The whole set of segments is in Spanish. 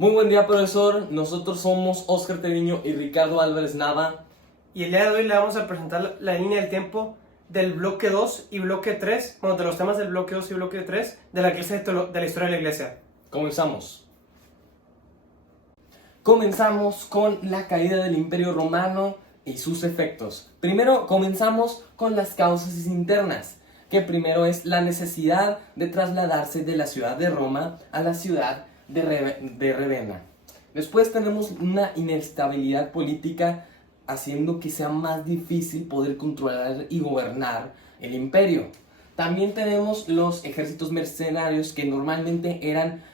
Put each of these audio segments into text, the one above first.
Muy buen día, profesor. Nosotros somos Oscar Treviño y Ricardo Álvarez Nava. Y el día de hoy le vamos a presentar la línea del tiempo del bloque 2 y bloque 3, bueno, de los temas del bloque 2 y bloque 3 de la historia de la iglesia. Comenzamos. Comenzamos con la caída del Imperio Romano y sus efectos. Primero comenzamos con las causas internas, que primero es la necesidad de trasladarse de la ciudad de Roma a la ciudad de Ravenna. Después tenemos una inestabilidad política, haciendo que sea más difícil poder controlar y gobernar el imperio. También tenemos los ejércitos mercenarios, que normalmente eran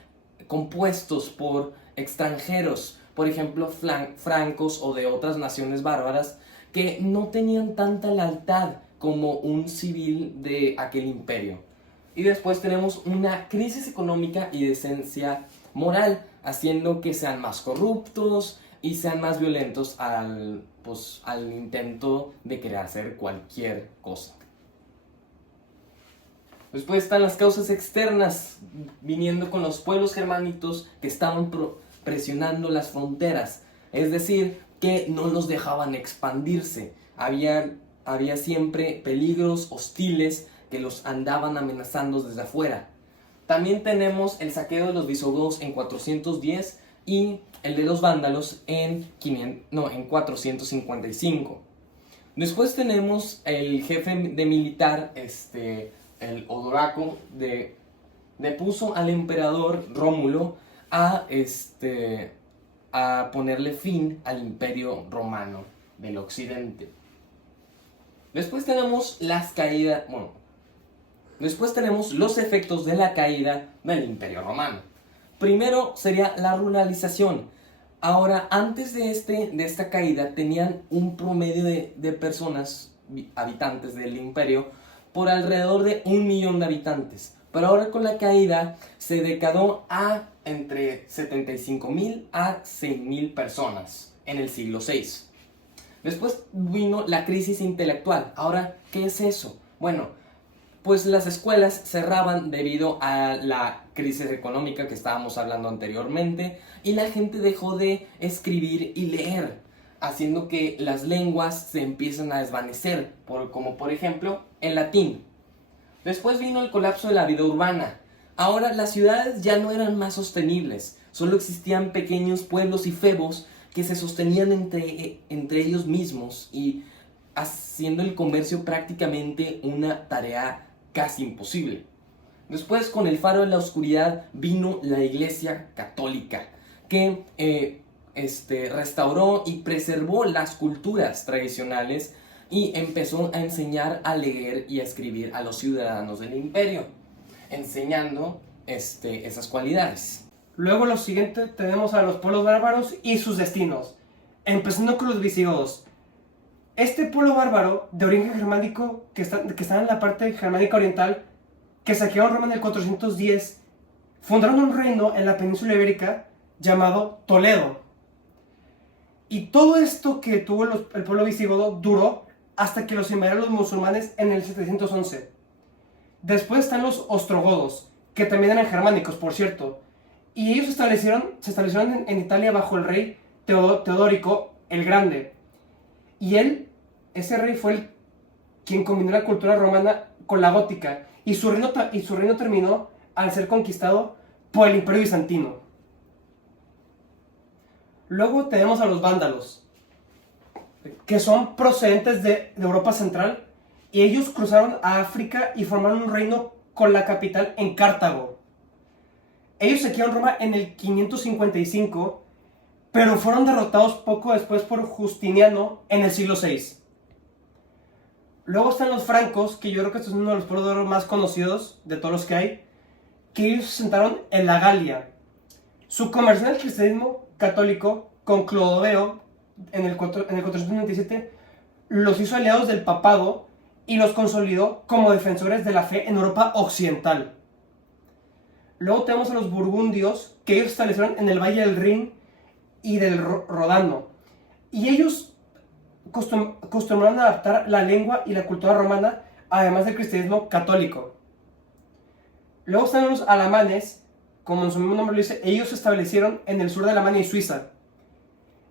compuestos por extranjeros, por ejemplo francos o de otras naciones bárbaras, que no tenían tanta lealtad como un civil de aquel imperio. Y después tenemos una crisis económica y decencia moral, haciendo que sean más corruptos y sean más violentos al intento de querer hacer cualquier cosa. Después están las causas externas, viniendo con los pueblos germánicos que estaban presionando las fronteras, es decir, que no los dejaban expandirse. Había siempre peligros hostiles que los andaban amenazando desde afuera. También tenemos el saqueo de los visigodos en 410 y el de los vándalos en 455. Después tenemos el jefe de militar, el Odoraco, depuso al emperador Rómulo a ponerle fin al imperio romano del occidente. Después tenemos Después tenemos los efectos de la caída del Imperio Romano. Primero sería la ruralización. Ahora, antes de esta caída, tenían un promedio de personas, habitantes del imperio, por alrededor de 1 millón de habitantes. Pero ahora con la caída se decadó a entre 75,000 a 100,000 personas en el siglo VI. Después vino la crisis intelectual. Ahora, ¿qué es eso? Bueno, pues las escuelas cerraban debido a la crisis económica que estábamos hablando anteriormente, y la gente dejó de escribir y leer, haciendo que las lenguas se empiezan a desvanecer, como por ejemplo el latín. Después vino el colapso de la vida urbana. Ahora las ciudades ya no eran más sostenibles, solo existían pequeños pueblos y febos que se sostenían entre ellos mismos, y haciendo el comercio prácticamente una tarea casi imposible. Después, con el faro de la oscuridad, vino la Iglesia Católica, que restauró y preservó las culturas tradicionales y empezó a enseñar a leer y a escribir a los ciudadanos del imperio, enseñando esas cualidades. Luego, lo siguiente, tenemos a los pueblos bárbaros y sus destinos, empezando con los visigodos. Este pueblo bárbaro de origen germánico, que está en la parte germánica oriental, que saquearon Roma en el 410, fundaron un reino en la península ibérica llamado Toledo. Y todo esto que tuvo el pueblo visigodo duró hasta que los invadieron los musulmanes en el 711. Después están los ostrogodos, que también eran germánicos, por cierto. Y ellos se establecieron en Italia bajo el rey Teodórico el Grande. Y ese rey fue quien combinó la cultura romana con la gótica, y su reino terminó al ser conquistado por el Imperio Bizantino. Luego tenemos a los vándalos, que son procedentes de Europa Central, y ellos cruzaron a África y formaron un reino con la capital en Cartago. Ellos saquearon Roma en el 555, pero fueron derrotados poco después por Justiniano en el siglo VI. Luego están los francos, que yo creo que este es uno de los pueblos más conocidos de todos los que hay, que ellos se asentaron en la Galia. Su conversión al cristianismo católico con Clodoveo en el 497 los hizo aliados del papado y los consolidó como defensores de la fe en Europa occidental. Luego tenemos a los burgundios, que ellos se establecieron en el Valle del Rin y del Ródano, y ellos acostumbraron a adaptar la lengua y la cultura romana, además del cristianismo católico. Luego están los alamanes, como su mismo nombre lo dice, ellos se establecieron en el sur de Alemania y Suiza.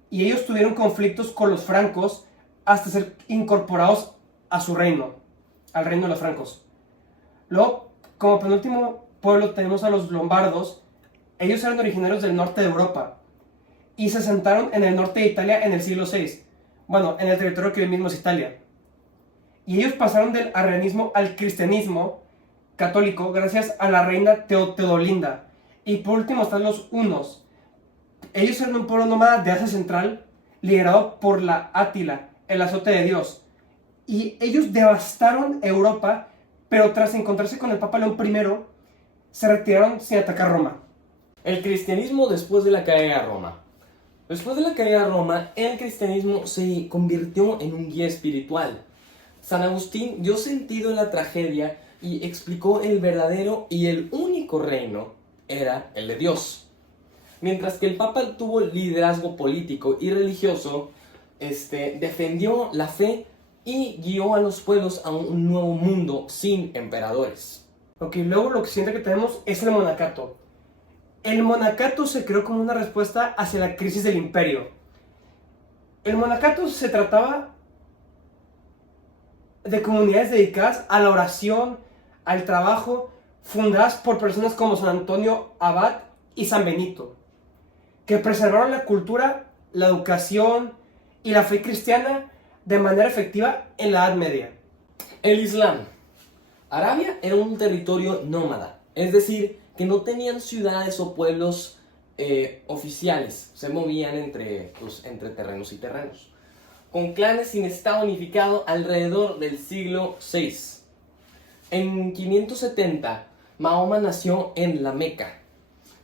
Y ellos tuvieron conflictos con los francos hasta ser incorporados a su reino, al reino de los francos. Luego, como penúltimo pueblo, tenemos a los lombardos. Ellos eran originarios del norte de Europa y se asentaron en el norte de Italia en el siglo VI. Bueno, en el territorio que hoy mismo es Italia. Y ellos pasaron del arrianismo al cristianismo católico gracias a la reina Teodolinda. Y por último están los hunos. Ellos eran un pueblo nómada de Asia Central, liderado por la Átila, el azote de Dios. Y ellos devastaron Europa, pero tras encontrarse con el Papa León I, se retiraron sin atacar Roma. El cristianismo después de la caída de Roma. Después de la caída de Roma, el cristianismo se convirtió en un guía espiritual. San Agustín dio sentido a la tragedia y explicó el verdadero y el único reino era el de Dios. Mientras que el Papa tuvo liderazgo político y religioso, defendió la fe y guió a los pueblos a un nuevo mundo sin emperadores. Ok, luego lo siguiente que tenemos es el monacato. El monacato se creó como una respuesta hacia la crisis del imperio. El monacato se trataba de comunidades dedicadas a la oración, al trabajo, fundadas por personas como San Antonio Abad y San Benito, que preservaron la cultura, la educación y la fe cristiana de manera efectiva en la Edad Media. El Islam. Arabia era un territorio nómada, es decir, que no tenían ciudades o pueblos oficiales, se movían entre terrenos y terrenos, con clanes sin estado unificado alrededor del siglo VI. En 570, Mahoma nació en la Meca,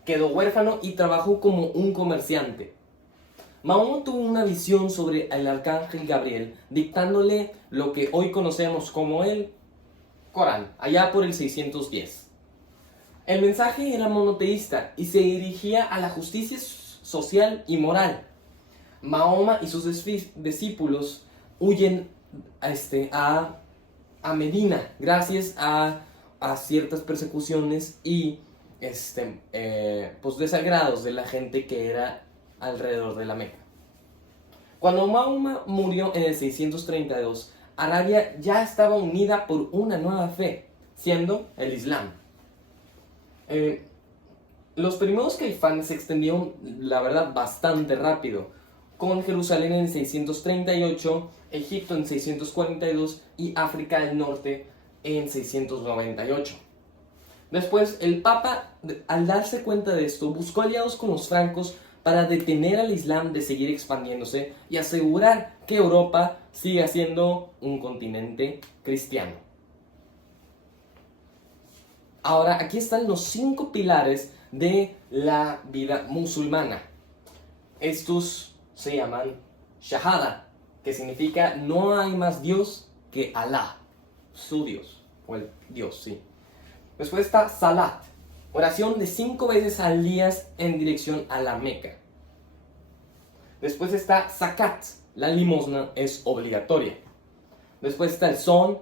quedó huérfano y trabajó como un comerciante. Mahoma tuvo una visión sobre el arcángel Gabriel, dictándole lo que hoy conocemos como el Corán, allá por el 610. El mensaje era monoteísta y se dirigía a la justicia social y moral. Mahoma y sus discípulos huyen a Medina gracias a ciertas persecuciones y desagrados de la gente que era alrededor de la Meca. Cuando Mahoma murió en el 632, Arabia ya estaba unida por una nueva fe, siendo el Islam. Los primeros califanes se extendieron, la verdad, bastante rápido, con Jerusalén en 638, Egipto en 642 y África del Norte en 698. Después, el Papa, al darse cuenta de esto, buscó aliados con los francos para detener al Islam de seguir expandiéndose y asegurar que Europa siga siendo un continente cristiano. Ahora, aquí están los 5 pilares de la vida musulmana. Estos se llaman Shahada, que significa no hay más Dios que Alá, su Dios, o el Dios, sí. Después está Salat, oración de 5 veces al día en dirección a la Meca. Después está Zakat, la limosna es obligatoria. Después está el Son,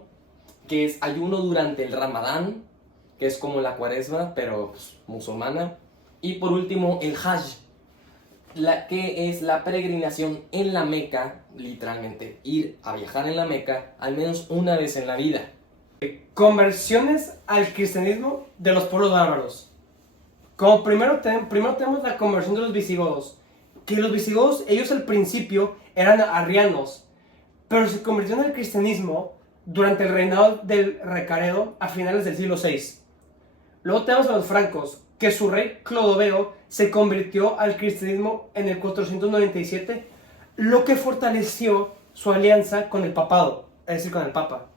que es ayuno durante el Ramadán, que es como la cuaresma, pero musulmana. Y por último, el Hajj, que es la peregrinación en la Meca, literalmente, ir a viajar en la Meca al menos una vez en la vida. Conversiones al cristianismo de los pueblos bárbaros. Como primero tenemos la conversión de los visigodos, que los visigodos, ellos al principio eran arrianos, pero se convirtieron al cristianismo durante el reinado del Recaredo a finales del siglo VI. Luego tenemos a los francos, que su rey Clodoveo se convirtió al cristianismo en el 497, lo que fortaleció su alianza con el papado, es decir, con el papa.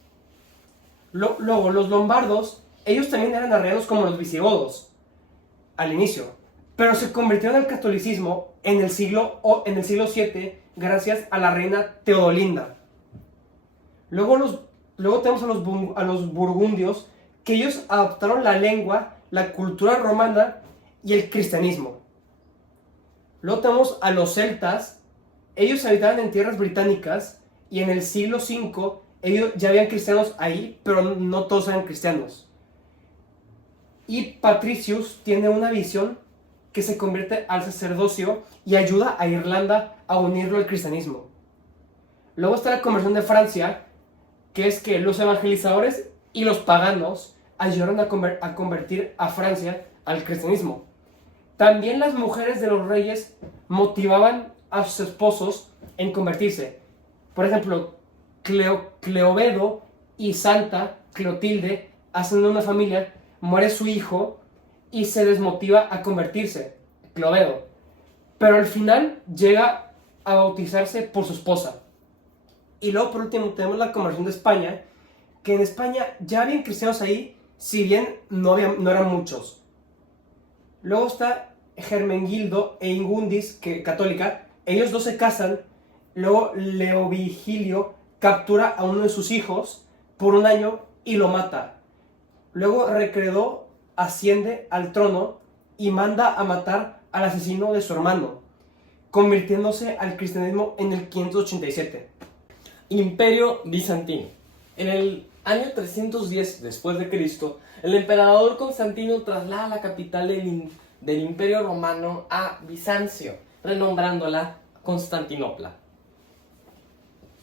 Luego, los lombardos, ellos también eran arrianos como los visigodos al inicio, pero se convirtieron al catolicismo en el siglo VII gracias a la reina Teodolinda. Luego tenemos a los burgundios, que ellos adoptaron la lengua, la cultura romana y el cristianismo. Luego tenemos a los celtas, ellos habitaban en tierras británicas y en el siglo V ellos ya habían cristianos ahí, pero no todos eran cristianos. Y Patricius tiene una visión que se convierte al sacerdocio y ayuda a Irlanda a unirlo al cristianismo. Luego está la conversión de Francia, que es que los evangelizadores y los paganos ayudaron a convertir a Francia al cristianismo. También las mujeres de los reyes motivaban a sus esposos en convertirse. Por ejemplo, Cleobedo y Santa Clotilde hacen una familia, muere su hijo y se desmotiva a convertirse, Clovedo. Pero al final llega a bautizarse por su esposa. Y luego por último tenemos la conversión de España, que en España ya habían cristianos ahí, si bien no eran muchos. Luego está Hermenegildo e Ingundis, católica, ellos dos se casan, luego Leovigilio captura a uno de sus hijos por un año y lo mata. Luego Recredo asciende al trono y manda a matar al asesino de su hermano, convirtiéndose al cristianismo en el 587. Imperio bizantino. En el año 310 después de Cristo, el emperador Constantino traslada la capital del Imperio Romano a Bizancio, renombrándola Constantinopla.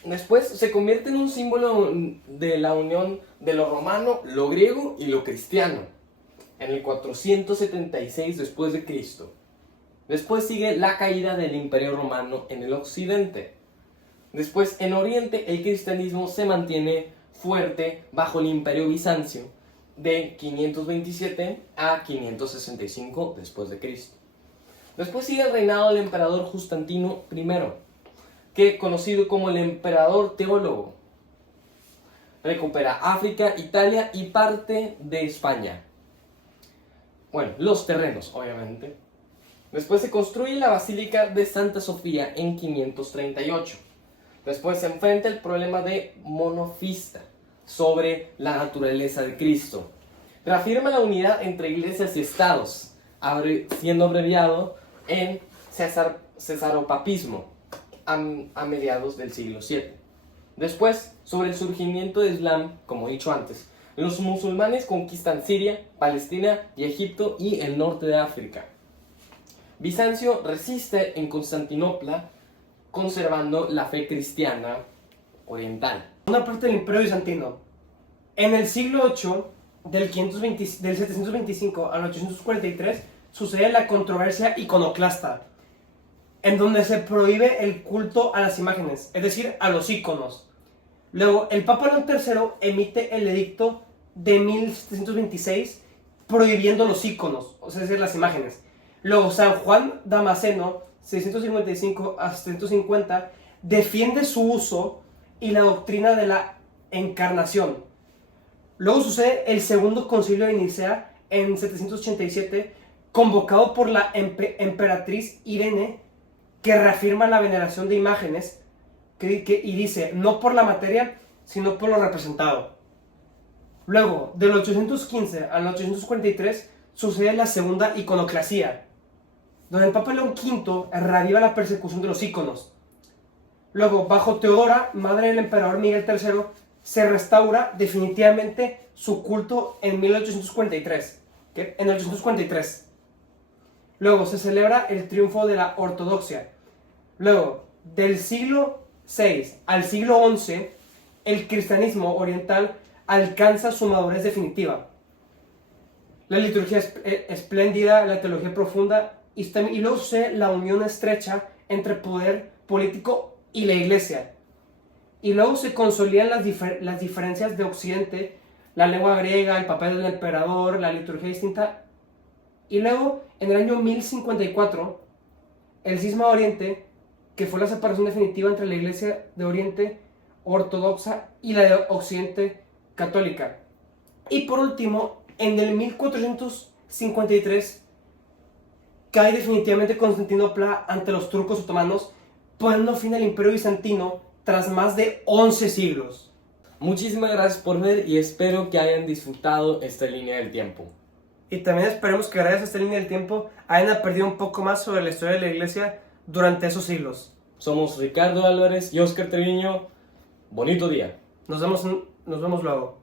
Después se convierte en un símbolo de la unión de lo romano, lo griego y lo cristiano, en el 476 después de Cristo. Después sigue la caída del Imperio Romano en el occidente. Después, en Oriente, el cristianismo se mantiene fuerte bajo el Imperio Bizancio de 527 a 565 después de Cristo. Después sigue el reinado del emperador Constantino I, que conocido como el emperador teólogo. Recupera África, Italia y parte de España. Bueno, los terrenos, obviamente. Después se construye la Basílica de Santa Sofía en 538. Después se enfrenta el problema de monofista sobre la naturaleza de Cristo. Reafirma la unidad entre iglesias y estados, siendo abreviado en cesaropapismo a mediados del siglo VII. Después, sobre el surgimiento del Islam, como he dicho antes, los musulmanes conquistan Siria, Palestina y Egipto y el norte de África. Bizancio resiste en Constantinopla, conservando la fe cristiana oriental. Una parte del Imperio Bizantino. En el siglo VIII, del 725 al 843, sucede la controversia iconoclasta, en donde se prohíbe el culto a las imágenes, es decir, a los íconos. Luego, el Papa León III emite el edicto de 1726 prohibiendo los íconos, es decir, las imágenes. Luego, San Juan Damasceno, 655 a 750, defiende su uso y la doctrina de la encarnación. Luego sucede el segundo concilio de Nicea en 787, convocado por la emperatriz Irene, que reafirma la veneración de imágenes y dice, no por la materia, sino por lo representado. Luego, del 815 al 843, sucede la segunda iconoclasía, donde el Papa León V reaviva la persecución de los íconos. Luego, bajo Teodora, madre del emperador Miguel III, se restaura definitivamente su culto en 1843. En el 843. Luego, se celebra el triunfo de la ortodoxia. Luego, del siglo VI al siglo XI, el cristianismo oriental alcanza su madurez definitiva. La liturgia espléndida, la teología profunda, y luego sucede la unión estrecha entre poder político y la iglesia. Y luego se consolidan las diferencias de Occidente, la lengua griega, el papel del emperador, la liturgia distinta. Y luego, en el año 1054, el cisma de Oriente, que fue la separación definitiva entre la iglesia de Oriente ortodoxa y la de Occidente católica. Y por último, en el 1453, cae definitivamente Constantinopla ante los turcos otomanos, poniendo fin al Imperio Bizantino tras más de 11 siglos. Muchísimas gracias por ver y espero que hayan disfrutado esta línea del tiempo. Y también esperemos que gracias a esta línea del tiempo hayan aprendido un poco más sobre la historia de la iglesia durante esos siglos. Somos Ricardo Álvarez y Óscar Treviño. Bonito día. Nos vemos luego.